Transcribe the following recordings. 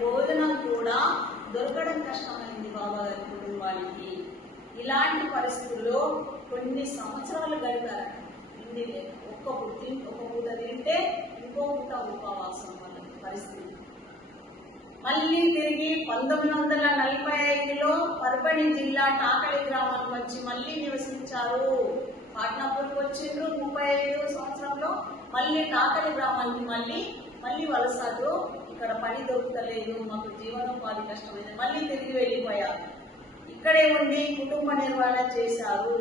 భోజనం కూడా దొరకడం కష్టమైంది బాబా గారి కుటుంబానికి ఇలాంటి పరిస్థితుల్లో కొన్ని సంవత్సరాలు గడిపారు. ఇంది ఒక్క పుట్టి ఒక పూట తింటే ఇంకో పూట ఉపవాసం వాళ్ళ పరిస్థితి. మళ్ళీ తిరిగి పంతొమ్మిది వందల నలభై ఐదులో పర్బణి జిల్లా టాకలి గ్రామానికి వచ్చి మళ్ళీ నివసించారు. పాట్నాపూర్కి వచ్చిండ్రు ముప్పై ఐదు సంవత్సరంలో. మళ్ళీ టాకలి గ్రామానికి మళ్ళీ మళ్ళీ వలసలో ఇక్కడ పని దొరకలేదు మాకు జీవనోపాధి కష్టమైంది మళ్ళీ తిరిగి వెళ్ళిపోయారు ఇక్కడే ఉండి కుటుంబ నిర్వహణ చేశారు.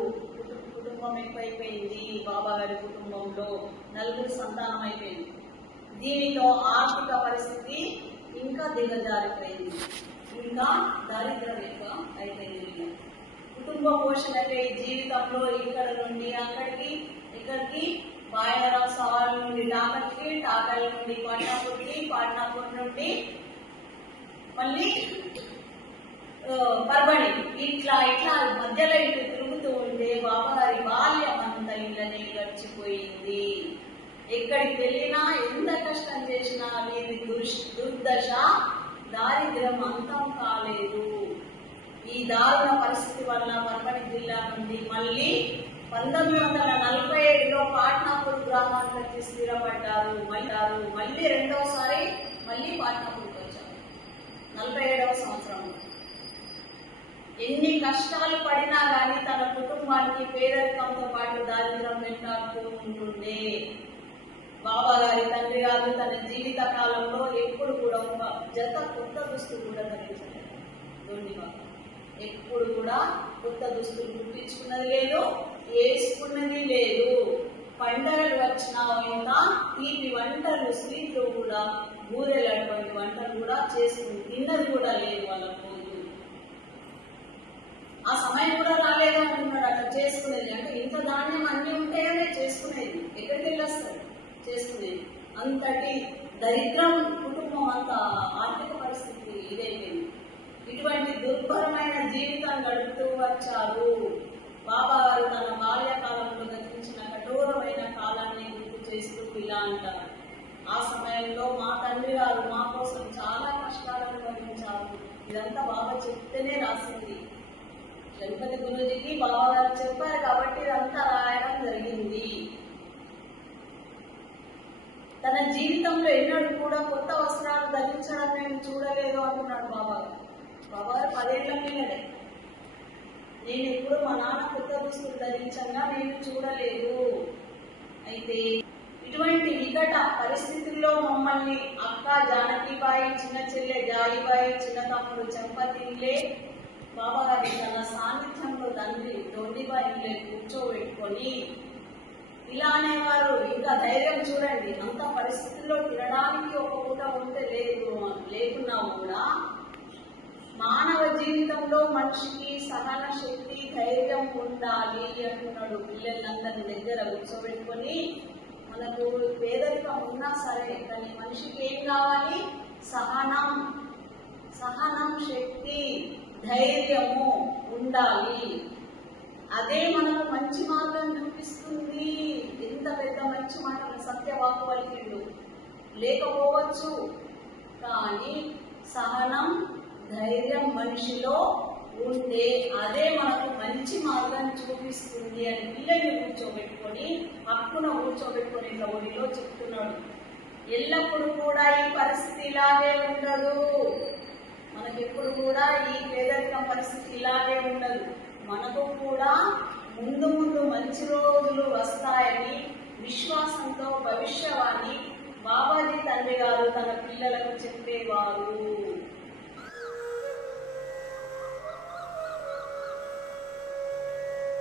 కుటుంబం ఎక్కువైపోయింది. బాబా గారి కుటుంబంలో నలుగురు సంతానం అయిపోయింది. దీనితో ఆర్థిక పరిస్థితి ఇంకా దిగజారిపోయింది. ఇంకా దారిద్ర్యం ఎక్కువ అయిపోయింది. కుటుంబ పోషణకై జీవితంలో ఇక్కడ నుండి అక్కడికి ఇక్కడికి బాయరా టాకర్కి నుండి పాట్నాపూర్కి పాట్నాపూర్ నుండి మళ్ళీ ఆ, పర్వణి ఇట్లా ఇట్లా మధ్యలో ఇటు తిరుగుతూ ఉంటే బాబాగారి బాల్యం అంతా ఇళ్ళనే గడిచిపోయింది. ఎక్కడికి వెళ్ళినా ఎంత కష్టం చేసినా వీరి దుష్ దుర్దశ దారిద్ర్యం అంతం కాలేదు. ఈ దారుణ పరిస్థితి వల్ల పర్వణి జిల్లా నుండి మళ్ళీ పంతొమ్మిది వందల నలభై ఏడులో పాట్నాపూర్ గ్రామానికి వచ్చి స్థిరపడ్డారు మళ్ళారు మళ్ళీ రెండవసారి మళ్ళీ పాట్నాపూర్కి వచ్చారు. నలభై ఏడవ సంవత్సరంలో ఎన్ని కష్టాలు పడినా కానీ తన కుటుంబానికి పేదరికంతో పాటు దారిద్రం వెంటాడుతూ ఉంటుండే. బాబా గారి తండ్రి గారు తన జీవిత కాలంలో ఎప్పుడు కూడా ఒక జత కొత్త దుస్తులు కూడా ధరించలేదు. దొండి బాబా ఎప్పుడు కూడా కొత్త దుస్తులు కుట్టించుకున్నది లేదు వేసుకున్నది లేదు. పండగలు వచ్చినా ఇంకా తీపి వంటలు స్వీట్లు కూడా బూరెలు అటువంటి వంటలు కూడా చేసుకుని తిన్నది కూడా లేదు వాళ్ళ పోదు ఆ సమయం కూడా రాలేదు అంటున్నాడు. అట్లా చేసుకునేది అంటే ఇంత ధాన్యం అన్ని ఉంటేనే చేసుకునేది. ఎక్కడికి వెళ్ళొస్తారు? చేసుకునేది. అంతటి దరిద్రం కుటుంబం అంత ఆర్థిక పరిస్థితి ఇదైపోయింది. ఇటువంటి దుర్భరమైన జీవితం గడుపుతూ వచ్చారు. బాబా వారు తన బాల్యకాలంలో గతించిన కఠోరమైన కాలాన్ని గుర్తు చేసుకుంటూ ఇలా అంటారు. ఆ సమయంలో మా తండ్రి గారు మా కోసం చాలా కష్టాలను భరించారు. ఇదంతా బాబా చెప్తేనే రాసింది. గణపతి గురుజీకి బాబా గారు చెప్పారు కాబట్టి ఇదంతా రాయడం జరిగింది. తన జీవితంలో ఎన్నడూ కూడా కొత్త వస్త్రాలు ధరించడం నేను చూడలేదు అంటున్నాడు బాబా బాబా గారు పదేళ్ళ పిల్లడే నేను ఎప్పుడు మా నాన్న కొత్త దుస్తులు ధరించగా నేను చూడలేదు. అయితే ఇటువంటి వికట పరిస్థితుల్లో మమ్మల్ని అక్క జానకిబాయి చిన్న చెల్లె జాయిబాయి చిన్న తమ్ముడు చంపతిల్లే బాబాగారి తన సాన్నిధ్యంలో తండ్రి దొండిబాయిలే కూర్చోబెట్టుకొని ఇలా అనేవారు ఇంకా ధైర్యం చూడండి. అంత పరిస్థితుల్లో తినడానికి ఒక పూట ఉంటే లేదు లేకున్నా కూడా మానవ జీవితంలో మనిషికి సహన శక్తి ధైర్యం ఉండాలి అంటున్నాడు పిల్లలందరినీ దగ్గర కూర్చోబెట్టుకొని. మనకు పేదరికం ఉన్నా సరే కానీ మనిషికి ఏం కావాలి? సహనం. సహనం శక్తి ధైర్యము ఉండాలి. అదే మనకు మంచి మార్గం చూపిస్తుంది. ఎంత పెద్ద మంచి మాట సత్యవాకు పలికిండు లేకపోవచ్చు కానీ సహనం ధైర్యం మనిషిలో ఉంటే అదే మనకు మంచి మార్గం చూపిస్తుంది అని పిల్లల్ని కూర్చోబెట్టుకొని హక్కున కూర్చోబెట్టుకొని గౌరీలో చెప్తున్నాడు. ఎల్లప్పుడూ కూడా ఈ పరిస్థితి ఇలాగే ఉండదు. మనకెప్పుడు కూడా ఈ పేదరికం పరిస్థితి ఇలాగే ఉండదు. మనకు కూడా ముందు ముందు మంచి రోజులు వస్తాయని విశ్వాసంతో భవిష్యవాణి బాబాజీ తండ్రి గారు తన పిల్లలకు చెప్పేవారు.